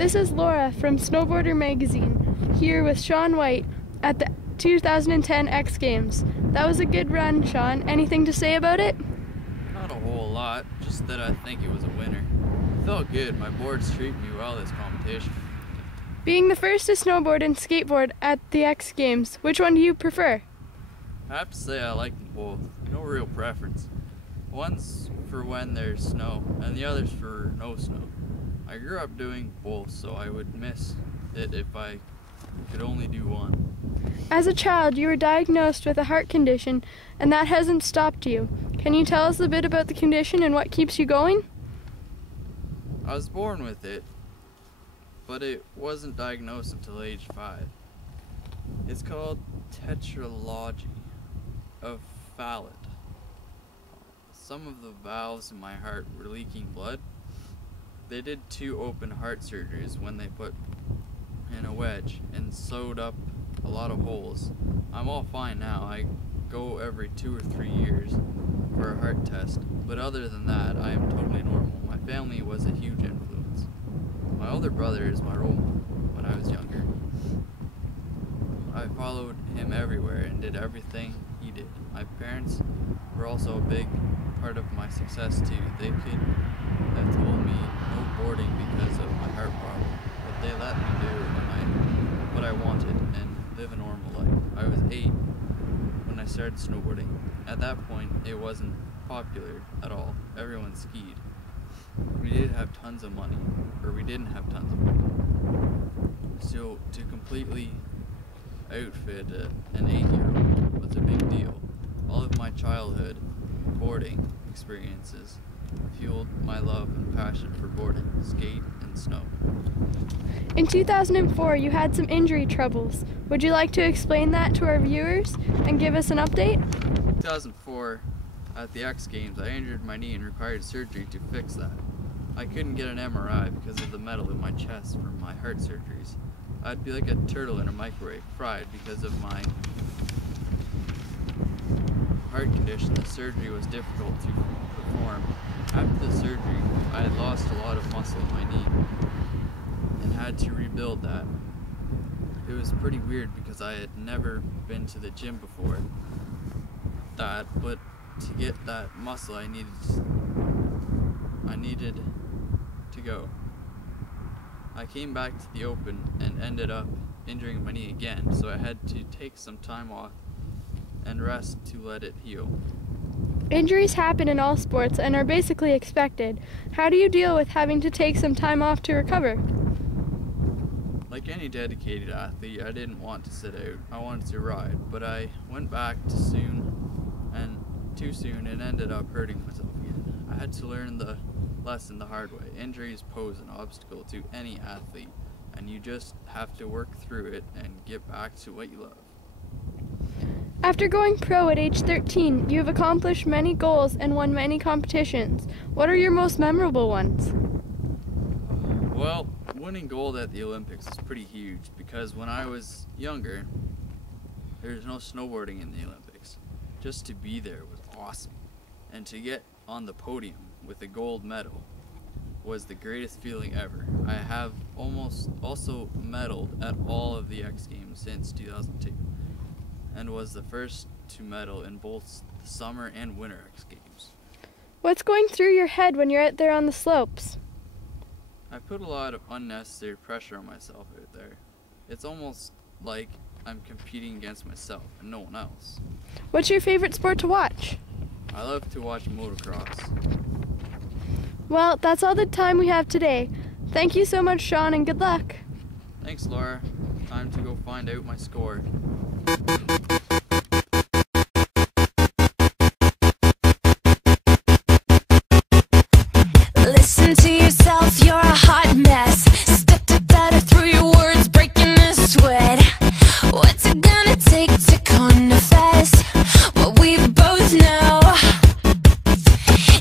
This is Laura from Snowboarder Magazine, here with Shaun White at the 2010 X Games. That was a good run, Shaun. Anything to say about it? Not a whole lot, just that I think it was a winner. It felt good. My boards treated me well this competition. Being the first to snowboard and skateboard at the X Games, which one do you prefer? I have to say I like them both. No real preference. One's for when there's snow, and the other's for no snow. I grew up doing both, so I would miss it if I could only do one. As a child, you were diagnosed with a heart condition, and that hasn't stopped you. Can you tell us a bit about the condition and what keeps you going? I was born with it, but it wasn't diagnosed until age 5. It's called tetralogy of Fallot. Some of the valves in my heart were leaking blood. They did 2 open heart surgeries when they put in a wedge and sewed up a lot of holes. I'm all fine now. I go every 2 or 3 years for a heart test, but other than that, I am totally normal. My family was a huge influence. My older brother is my role model when I was younger. I followed him everywhere and did everything he did. My parents were also a big part of my success too. They could have told me no boarding because of my heart problem, but they let me do what I wanted and live a normal life. I was 8 when I started snowboarding. At that point, it wasn't popular at all. Everyone skied. We didn't have tons of money. So to completely outfit an 8-year-old was a big deal. All of my childhood boarding experiences fueled my love and passion for boarding, skate, and snow. In 2004, you had some injury troubles. Would you like to explain that to our viewers and give us an update? In 2004, at the X Games, I injured my knee and required surgery to fix that. I couldn't get an MRI because of the metal in my chest from my heart surgeries. I'd be like a turtle in a microwave, fried because of my heart condition. The surgery was difficult to perform. After the surgery, I had lost a lot of muscle in my knee and had to rebuild that. It was pretty weird because I had never been to the gym before that, but to get that muscle I needed to go. I came back to the open and ended up injuring my knee again, so I had to take some time off and rest to let it heal. Injuries happen in all sports and are basically expected. How do you deal with having to take some time off to recover? Like any dedicated athlete, I didn't want to sit out. I wanted to ride, but I went back too soon and ended up hurting myself again. I had to learn the lesson the hard way. Injuries pose an obstacle to any athlete, and you just have to work through it and get back to what you love. After going pro at age 13, you have accomplished many goals and won many competitions. What are your most memorable ones? Well, winning gold at the Olympics is pretty huge because when I was younger, there was no snowboarding in the Olympics. Just to be there was awesome, and to get on the podium with a gold medal was the greatest feeling ever. I have also medaled at all of the X Games since 2002 and was the first to medal in both the summer and winter X Games. What's going through your head when you're out there on the slopes? I put a lot of unnecessary pressure on myself out there. It's almost like I'm competing against myself and no one else. What's your favorite sport to watch? I love to watch motocross. Well, that's all the time we have today. Thank you so much, Shaun, and good luck. Thanks, Laura. Time to go find out my score.